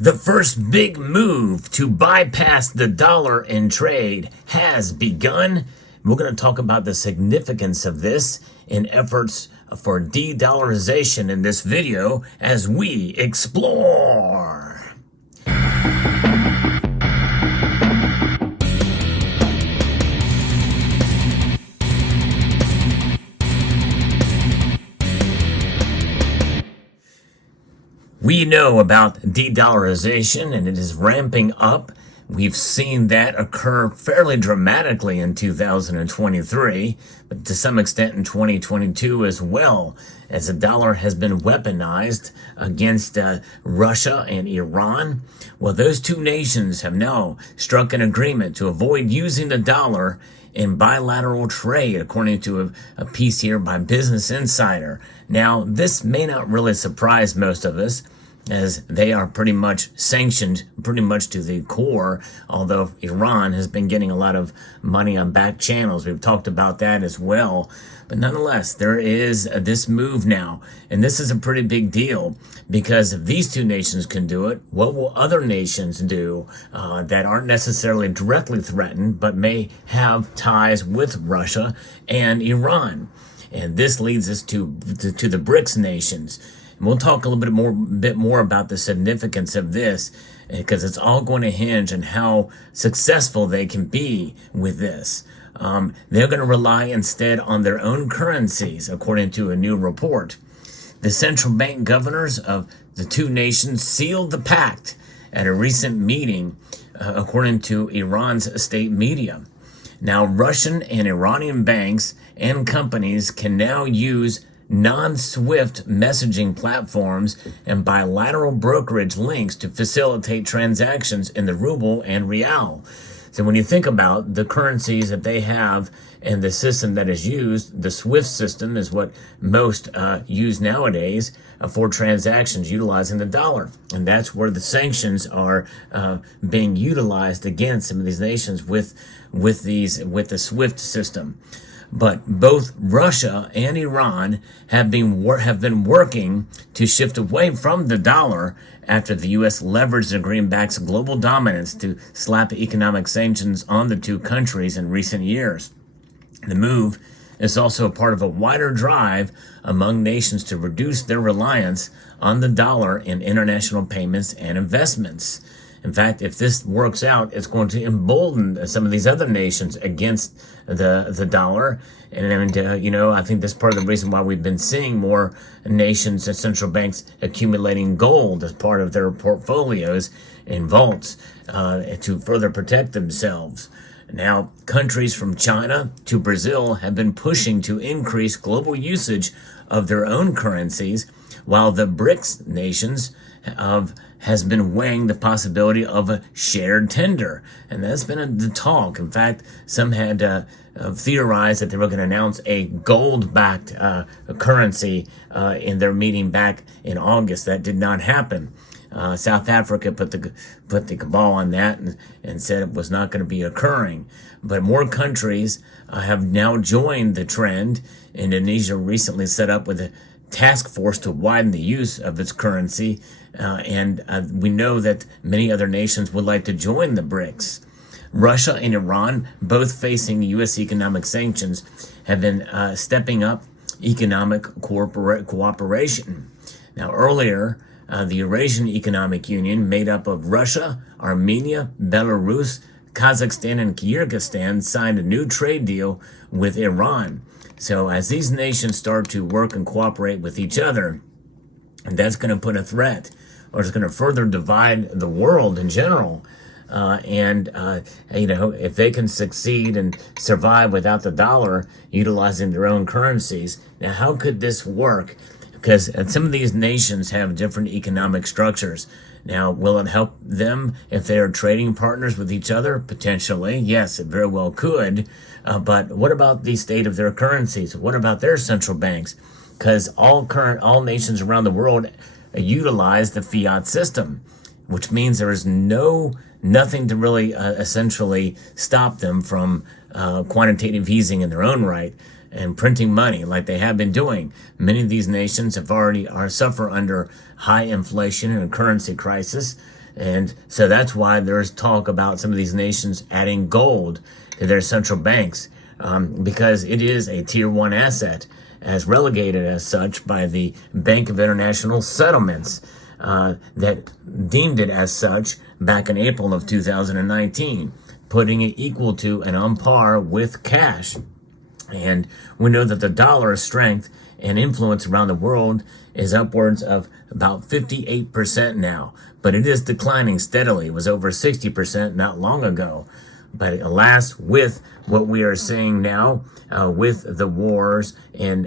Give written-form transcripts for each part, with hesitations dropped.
The first big move to bypass the dollar in trade has begun. We're going to talk about the significance of this in efforts for de-dollarization in this video as we explore. We know about de-dollarization, and it is ramping up. We've seen that occur fairly dramatically in 2023, but to some extent in 2022 as well, as the dollar has been weaponized against Russia and Iran. Well, those two nations have now struck an agreement to avoid using the dollar in bilateral trade, according to a piece here by Business Insider. Now, this may not really surprise most of us, as they are pretty much sanctioned pretty much to the core, although Iran has been getting a lot of money on back channels. We've talked about that as well. But nonetheless, there is this move now, and this is a pretty big deal, because if these two nations can do it, what will other nations do that aren't necessarily directly threatened, but may have ties with Russia and Iran? And this leads us to the BRICS nations. And we'll talk a little bit more about the significance of this, because it's all going to hinge on how successful they can be with this. They're going to rely instead on their own currencies, according to a new report. The central bank governors of the two nations sealed the pact at a recent meeting, according to Iran's state media. Now, Russian and Iranian banks and companies can now use non-SWIFT messaging platforms and bilateral brokerage links to facilitate transactions in the ruble and rial. So when you think about the currencies that they have and the system that is used, the SWIFT system is what most use nowadays for transactions utilizing the dollar. And that's where the sanctions are being utilized against some of these nations with the SWIFT system. But both Russia and Iran have been working to shift away from the dollar after the U.S. leveraged the greenback's global dominance to slap economic sanctions on the two countries in recent years. The move is also part of a wider drive among nations to reduce their reliance on the dollar in international payments and investments. In fact, if this works out, it's going to embolden some of these other nations against the dollar. And I think that's part of the reason why we've been seeing more nations and central banks accumulating gold as part of their portfolios in vaults to further protect themselves. Now, countries from China to Brazil have been pushing to increase global usage of their own currencies, while the BRICS nations has been weighing the possibility of a shared tender. And that's been the talk. In fact, some had theorized that they were going to announce a gold-backed currency in their meeting back in August. That did not happen. South Africa put the cabal on that and said it was not going to be occurring. But more countries have now joined the trend. Indonesia recently set up with a task force to widen the use of its currency, and we know that many other nations would like to join the BRICS. Russia and Iran, both facing U.S. economic sanctions, have been stepping up economic cooperation. Now, earlier, the Eurasian Economic Union, made up of Russia, Armenia, Belarus, Kazakhstan, and Kyrgyzstan, signed a new trade deal with Iran. So as these nations start to work and cooperate with each other, and that's going to put a threat, or it's going to further divide the world in general. If they can succeed and survive without the dollar, utilizing their own currencies, now how could this work? Because some of these nations have different economic structures. Now, will it help them if they are trading partners with each other? Potentially, yes, it very well could. But what about the state of their currencies? What about their central banks? Because all nations around the world utilize the fiat system, which means there is nothing to really essentially stop them from quantitative easing in their own right and printing money like they have been doing. Many of these nations suffer under high inflation and a currency crisis. And so that's why there's talk about some of these nations adding gold to their central banks, because it is a tier one asset, as relegated as such by the Bank of International Settlements, that deemed it as such back in April of 2019, putting it equal to and on par with cash. And we know that the dollar's strength and influence around the world is upwards of about 58% now, but it is declining steadily. It was over 60% not long ago. But alas, with what we are seeing now, with the wars in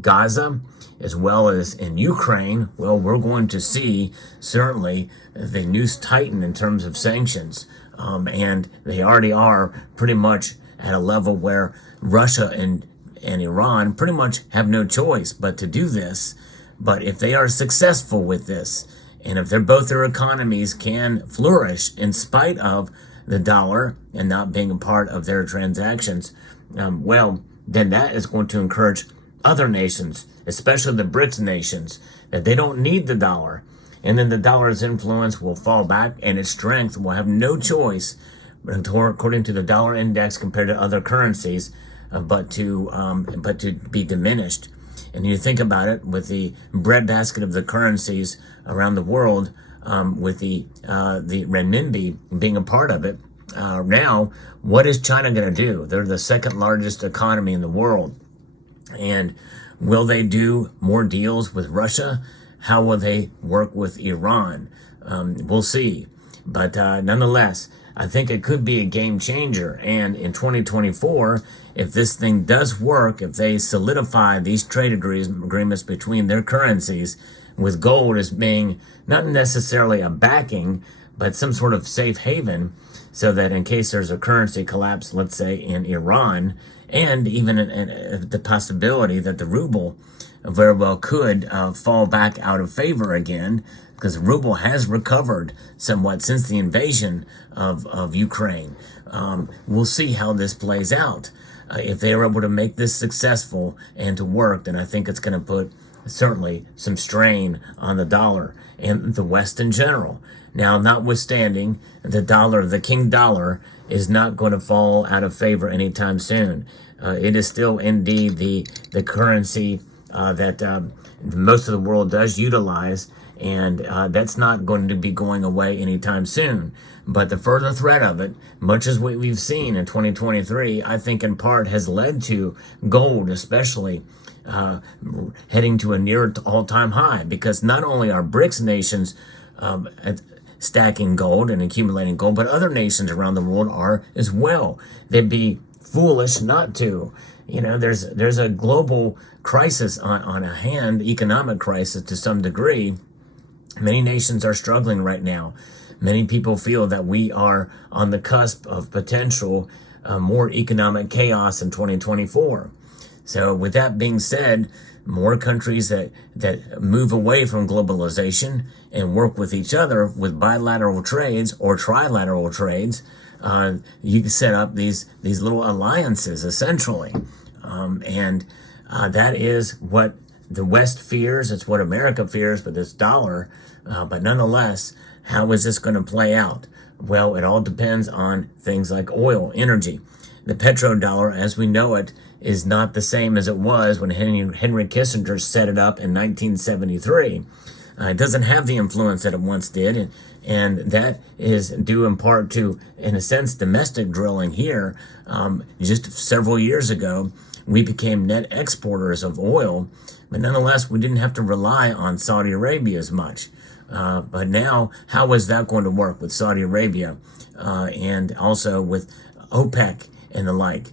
Gaza, as well as in Ukraine, well, we're going to see certainly the noose tighten in terms of sanctions. And they already are pretty much at a level where Russia and Iran pretty much have no choice but to do this. But if they are successful with this, and if their economies can flourish in spite of the dollar and not being a part of their transactions, well, then that is going to encourage other nations, especially the BRICS nations, that they don't need the dollar. And then the dollar's influence will fall back and its strength will have no choice, according to the dollar index compared to other currencies, but to be diminished. And you think about it, with the breadbasket of the currencies around the world, with the renminbi being a part of it, now what is China going to do? They're the second largest economy in the world. And will they do more deals with Russia? How will they work with Iran? We'll see. But nonetheless, I think it could be a game changer. And in 2024, if this thing does work, if they solidify these trade agreements between their currencies, with gold as being not necessarily a backing, but some sort of safe haven, so that in case there's a currency collapse, let's say in Iran, and even the possibility that the ruble very well could fall back out of favor again, because the ruble has recovered somewhat since the invasion of Ukraine. We'll see how this plays out. If they are able to make this successful and to work, then I think it's going to put certainly some strain on the dollar and the West in general. Now, notwithstanding, the dollar, the king dollar, is not going to fall out of favor anytime soon. It is still indeed the currency that most of the world does utilize, and that's not going to be going away anytime soon. But the further threat of it, much as what we've seen in 2023, I think in part has led to gold, especially heading to a near all-time high, because not only are BRICS nations stacking gold and accumulating gold, but other nations around the world are as well. They'd be foolish not to. You know, there's a global crisis on a hand, economic crisis to some degree. Many nations are struggling right now. Many people feel that we are on the cusp of potential more economic chaos in 2024. So with that being said, more countries that move away from globalization and work with each other with bilateral trades or trilateral trades, you can set up these little alliances essentially. And that is what the West fears. It's what America fears with this dollar. But nonetheless, how is this going to play out? Well, it all depends on things like oil, energy. The petrodollar, as we know it, is not the same as it was when Henry Kissinger set it up in 1973. It doesn't have the influence that it once did, and that is due in part to, in a sense, domestic drilling here. Just several years ago, we became net exporters of oil, but nonetheless, we didn't have to rely on Saudi Arabia as much. But now, how is that going to work with Saudi Arabia and also with OPEC and the like?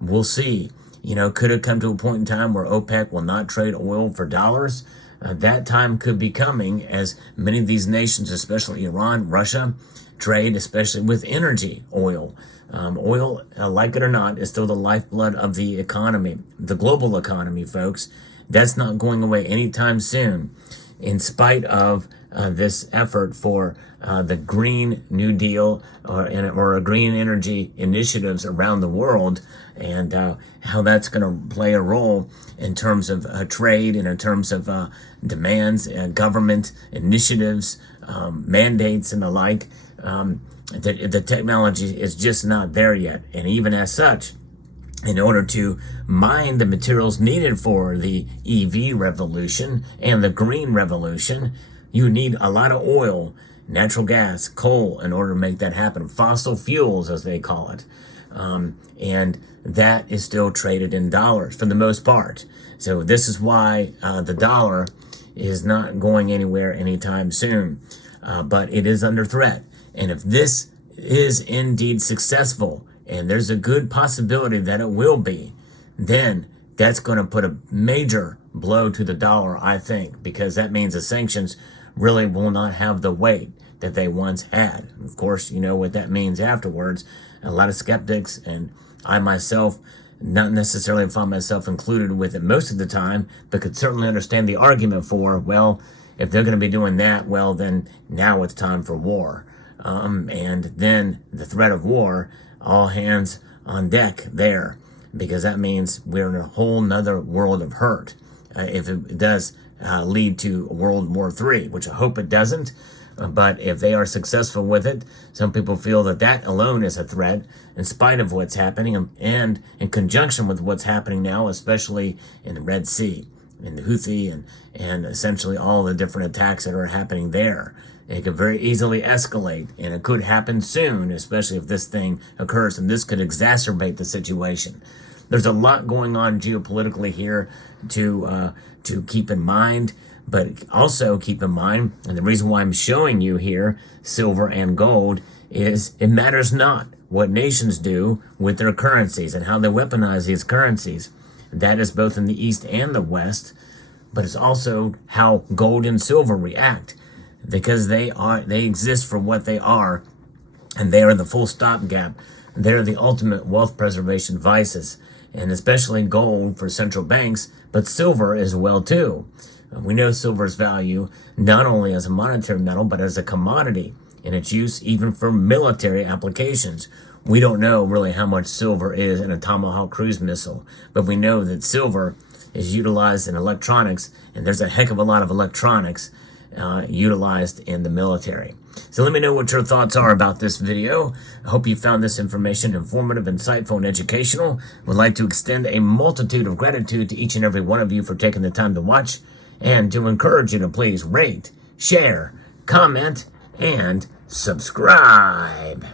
We'll see. You know, could it come to a point in time where OPEC will not trade oil for dollars? That time could be coming, as many of these nations, especially Iran, Russia, trade especially with energy, oil. Oil, like it or not, is still the lifeblood of the economy, the global economy, folks. That's not going away anytime soon. in spite of this effort for the Green New Deal or green energy initiatives around the world, and how that's going to play a role in terms of trade and in terms of demands, government initiatives, mandates, and the like. The technology is just not there yet. And even as such, in order to mine the materials needed for the EV revolution and the green revolution, you need a lot of oil, natural gas, coal in order to make that happen. Fossil fuels, as they call it. And that is still traded in dollars for the most part. So this is why the dollar is not going anywhere anytime soon. But it is under threat. And if this is indeed successful, and there's a good possibility that it will be, then that's going to put a major blow to the dollar, I think, because that means the sanctions really will not have the weight that they once had. Of course, you know what that means afterwards. A lot of skeptics, and I myself, not necessarily find myself included with it most of the time, but could certainly understand the argument for, well, if they're going to be doing that, well, then now it's time for war. And then the threat of war, all hands on deck there, because that means we're in a whole nother world of hurt. If it does lead to World War III, which I hope it doesn't. But if they are successful with it, some people feel that that alone is a threat, in spite of what's happening and in conjunction with what's happening now, especially in the Red Sea, in the Houthi, and essentially all the different attacks that are happening there. It could very easily escalate, and it could happen soon, especially if this thing occurs, and this could exacerbate the situation. There's a lot going on geopolitically here to keep in mind, but also keep in mind, and the reason why I'm showing you here silver and gold is it matters not what nations do with their currencies and how they weaponize these currencies. That is both in the East and the West, but it's also how gold and silver react, because they exist for what they are, and they are the full stopgap. They're the ultimate wealth preservation vices, and especially gold for central banks, but silver as well too. We know silver's value not only as a monetary metal, but as a commodity, and its use even for military applications. We don't know really how much silver is in a Tomahawk cruise missile, but we know that silver is utilized in electronics, and there's a heck of a lot of electronics utilized in the military. So let me know what your thoughts are about this video. I hope you found this information informative, insightful, and educational. Would like to extend a multitude of gratitude to each and every one of you for taking the time to watch, and to encourage you to please rate, share, comment, and subscribe.